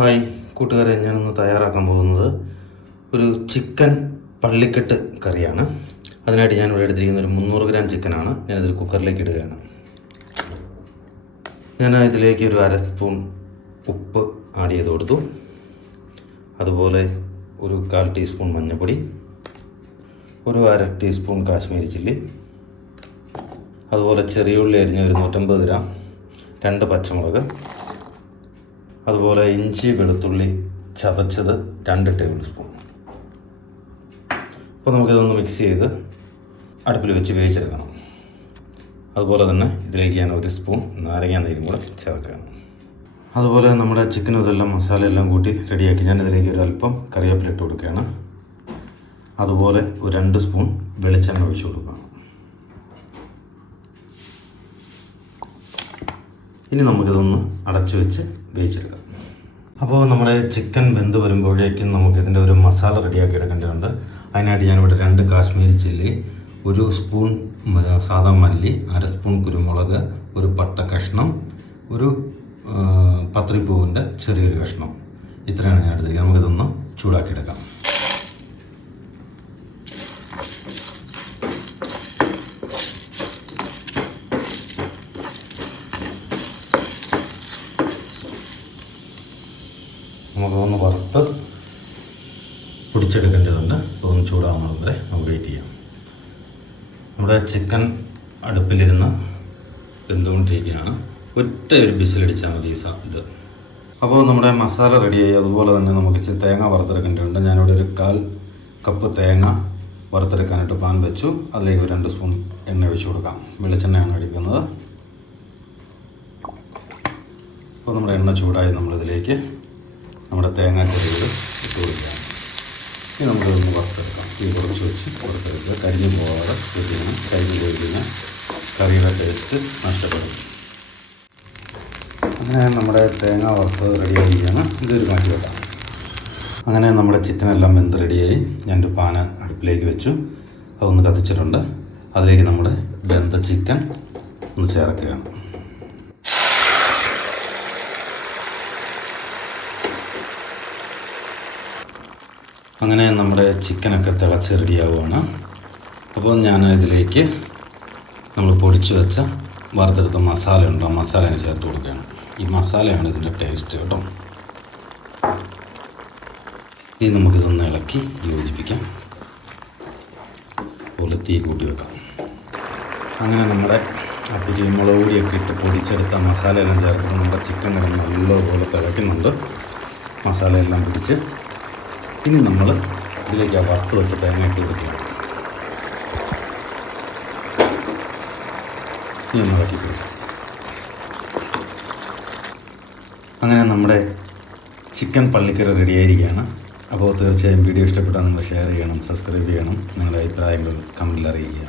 Hi കൂട്ടുകാരെ, ഞാനിന്ന് തയ്യാറാക്കാൻ പോകുന്നത് ഒരു ചിക്കൻ പള്ളിക്കെട്ട് കറിയാണ്. അതിനായിട്ട് ഞാനിവിടെ എടുത്തിരിക്കുന്ന ഒരു 300 ഗ്രാം ചിക്കനാണ്. ഞാനിതൊരു കുക്കറിലേക്ക് ഇടുകയാണ്. ഞാൻ ഇതിലേക്ക് ഒരു 1/2 സ്പൂൺ ഉപ്പ് ആഡ് ചെയ്ത് കൊടുത്തു. അതുപോലെ ഒരു 1/4 ടീസ്പൂൺ മഞ്ഞൾപ്പൊടി, ഒരു 1/2 ടീസ്പൂൺ കാശ്മീരി ചില്ലി, അതുപോലെ ചെറിയ ഉള്ളി അരിഞ്ഞ ഒരു 150 ഗ്രാം, 2 പച്ചമുളക്, അതുപോലെ ഇഞ്ചി വെളുത്തുള്ളി ചതച്ചത് 2 ടേബിൾ സ്പൂൺ. അപ്പോൾ നമുക്കിതൊന്ന് മിക്സ് ചെയ്ത് അടുപ്പിൽ വെച്ച് വേവിച്ചെടുക്കണം. അതുപോലെ തന്നെ ഇതിലേക്ക് ഞാൻ 1 സ്പൂൺ നാരങ്ങ നീരും കൂടെ ചേർക്കുകയാണ്. അതുപോലെ നമ്മുടെ ചിക്കനും ഇതെല്ലാം മസാലയെല്ലാം കൂട്ടി റെഡിയാക്കി ഞാൻ ഇതിലേക്ക് ഒരു അല്പം കറിവേപ്പില ഇട്ട് കൊടുക്കുകയാണ്. അതുപോലെ ഒരു 2 സ്പൂൺ വെളിച്ചെണ്ണ ഒഴിച്ചു കൊടുക്കുകയാണ്. ഇനി നമുക്കിതൊന്ന് അടച്ചു വെച്ച് വേവിച്ചെടുക്കാം. അപ്പോൾ നമ്മുടെ ചിക്കൻ വെന്ത് വരുമ്പോഴേക്കും നമുക്കിതിൻ്റെ ഒരു മസാല റെഡിയാക്കി എടുക്കേണ്ടതുണ്ട്. അതിനായിട്ട് ഞാനിവിടെ 2 കാശ്മീരി ചില്ലി, 1 സ്പൂൺ സാദാ മല്ലി, 1/2 സ്പൂൺ കുരുമുളക്, ഒരു പട്ട കഷ്ണം, ഒരു പത്രിപ്പൂവിൻ്റെ ചെറിയൊരു കഷ്ണം, ഇത്രയാണ് ഞാൻ എടുത്തിരിക്കുന്നത്. നമുക്കിതൊന്ന് ചൂടാക്കിയെടുക്കാം. നമുക്കൊന്ന് വറുത്ത് പൊടിച്ചെടുക്കേണ്ടതുണ്ട്. ഒന്ന് ചൂടാവുന്നത് വരെ നമുക്ക് വെയിറ്റ് ചെയ്യാം. നമ്മുടെ ചിക്കൻ അടുപ്പിലിരുന്ന് വെന്തുകൊണ്ടിരിക്കുകയാണ്. ഒറ്റ ഒരു ബിസിലടിച്ചാൽ മതി ഇത്. അപ്പോൾ നമ്മുടെ മസാല റെഡിയായി. അതുപോലെ തന്നെ നമുക്ക് തേങ്ങ വറുത്തെടുക്കേണ്ടതുണ്ട്. ഞാനിവിടെ ഒരു 1/4 കപ്പ് തേങ്ങ വറുത്തെടുക്കാനായിട്ട് പാൻ വെച്ചു. അതിലേക്ക് ഒരു 2 സ്പൂൺ എണ്ണ ഒഴിച്ചു കൊടുക്കാം. വെളിച്ചെണ്ണയാണ് ഒഴിക്കുന്നത്. അപ്പോൾ നമ്മുടെ എണ്ണ ചൂടായി. നമ്മളിതിലേക്ക് നമ്മുടെ തേങ്ങ ചെറിയത് ഇട്ട് കൊടുക്കുകയാണ്. ഇനി നമുക്കതൊന്ന് വറുത്തെടുക്കാം. തീ കുറച്ച് വെച്ച് വറുത്തെടുക്കുക. കരിഞ്ഞ് പോകാതെ വെച്ചിങ്ങനെ കരിഞ്ഞ് പോയി കഴിഞ്ഞാൽ കറിയുടെ ടേസ്റ്റ് നഷ്ടപ്പെടും. അങ്ങനെ നമ്മുടെ തേങ്ങ വറുത്തത് റെഡിയായിരിക്കുകയാണ്. ഇതൊരു മാറ്റി വെക്കാം. അങ്ങനെ നമ്മുടെ ചിക്കനെല്ലാം വെന്ത് റെഡിയായി. ഞാനൊരു പാൻ അടുപ്പിലേക്ക് വെച്ചു. അതൊന്ന് കത്തിച്ചിട്ടുണ്ട്. അതിലേക്ക് നമ്മുടെ വെന്ത ചിക്കൻ ഒന്ന് ചേർക്കുകയാണ്. അങ്ങനെ നമ്മുടെ ചിക്കനൊക്കെ തിളച്ച് റെഡിയാവുകയാണ്. അപ്പോൾ ഞാൻ ഇതിലേക്ക് നമ്മൾ പൊടിച്ച് വെച്ച വറുത്തെടുത്ത മസാല ഉണ്ട്. ആ മസാല ഞാൻ ചേർത്ത് കൊടുക്കുകയാണ്. ഈ മസാലയാണ് ഇതിൻ്റെ ടേസ്റ്റ് കേട്ടോ. ഇനി നമുക്കിതൊന്ന് ഇളക്കി യോജിപ്പിക്കാം. അതുപോലെ തീ കൂട്ടി വെക്കാം. അങ്ങനെ നമ്മുടെ കുരുമുളക് പൊടിയൊക്കെ ഇട്ട് പൊടിച്ചെടുത്ത മസാലയെല്ലാം ചേർത്ത് നമ്മുടെ ചിക്കൻ നല്ലപോലെ തിളയ്ക്കുന്നുണ്ട്. മസാലയെല്ലാം പിടിച്ച് ഇനി നമ്മൾ ഇതിലേക്ക് ആ വറുത്ത് വെച്ച് തേങ്ങ ഇട്ട് കൊടുക്കുകയാണ്. ഇനി ഒന്ന് ഇളക്കി കൊടുക്കാം. അങ്ങനെ നമ്മുടെ ചിക്കൻ പള്ളിക്കറി റെഡിയായിരിക്കുകയാണ്. അപ്പോൾ തീർച്ചയായും വീഡിയോ ഇഷ്ടപ്പെട്ടാൽ നിങ്ങൾ ഷെയർ ചെയ്യണം, സബ്സ്ക്രൈബ് ചെയ്യണം, നിങ്ങളുടെ അഭിപ്രായങ്ങൾ കമൻറ്റിൽ അറിയിക്കുക.